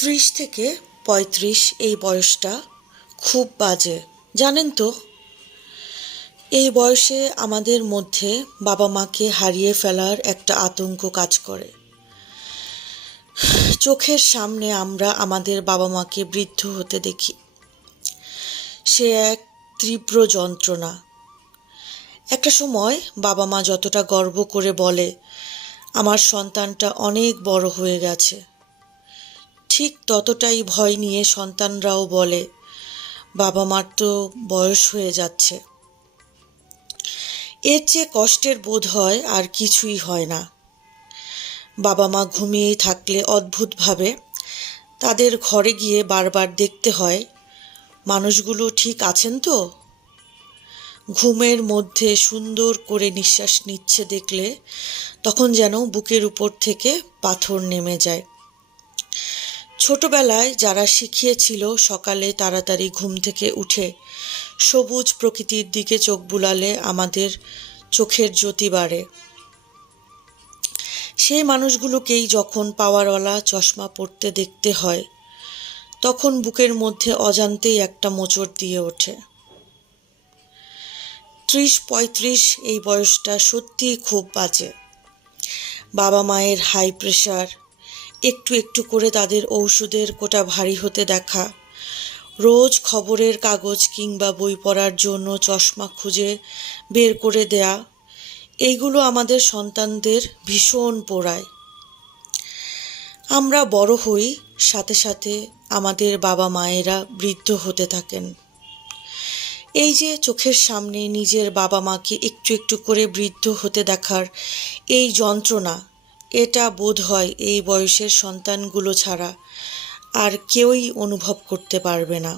30 থেকে 35 এই বয়সটা খুব বাজে, জানেন তো? এই বয়সে আমাদের মধ্যে বাবা মাকে হারিয়ে ফেলার একটা আতঙ্ক কাজ করে। চোখের সামনে আমরা আমাদের বাবা মাকে বৃদ্ধ হতে দেখি। সে এক তীব্র যন্ত্রণা। একটা সময় বাবা মা যতটা গর্ব করে বলে, আমার সন্তানটা অনেক বড় হয়ে গেছে, ঠিক ততটাই ভয় নিয়ে সন্তানরাও বলে, বাবা মার তো বয়স হয়ে যাচ্ছে। এর চেয়ে কষ্টের বোধ হয় আর কিছুই হয় না। বাবা মা ঘুমিয়েই থাকলে অদ্ভুতভাবে তাদের ঘরে গিয়ে বারবার দেখতে হয়, মানুষগুলো ঠিক আছেন তো? ঘুমের মধ্যে সুন্দর করে নিঃশ্বাস নিচ্ছে দেখলে তখন যেন বুকের উপর থেকে পাথর নেমে যায়। ছোটবেলায় যারা শিখিয়েছিল সকালে তাড়াতাড়ি ঘুম থেকে উঠে সবুজ প্রকৃতির দিকে চোখ বুলালে আমাদের চোখের জ্যোতি বাড়ে, সেই মানুষগুলোকেই যখন পাওয়ারওয়ালা চশমা পরতে দেখতে হয়, তখন বুকের মধ্যে অজান্তেই একটা মোচড় দিয়ে ওঠে। 30-35 এই বয়সটা সত্যিই খুব বাজে। বাবা মায়ের হাই প্রেশার, একটু একটু করে তাদের ঔষধের কোটা ভারী হতে দেখা, রোজ খবরের কাগজ কিংবা বই পড়ার জন্য চশমা খুঁজে বের করে দেয়া, এইগুলো আমাদের সন্তানদের ভীষণ পোড়ায়। আমরা বড় হই, সাথে সাথে আমাদের বাবা মায়েরা বৃদ্ধ হতে থাকেন। এই যে চোখের সামনে নিজের বাবা মাকে একটু একটু করে বৃদ্ধ হতে দেখার এই যন্ত্রণা, এটা বোধ হয় এই বয়সের সন্তানগুলো ছাড়া আর কেউই অনুভব করতে পারবে না।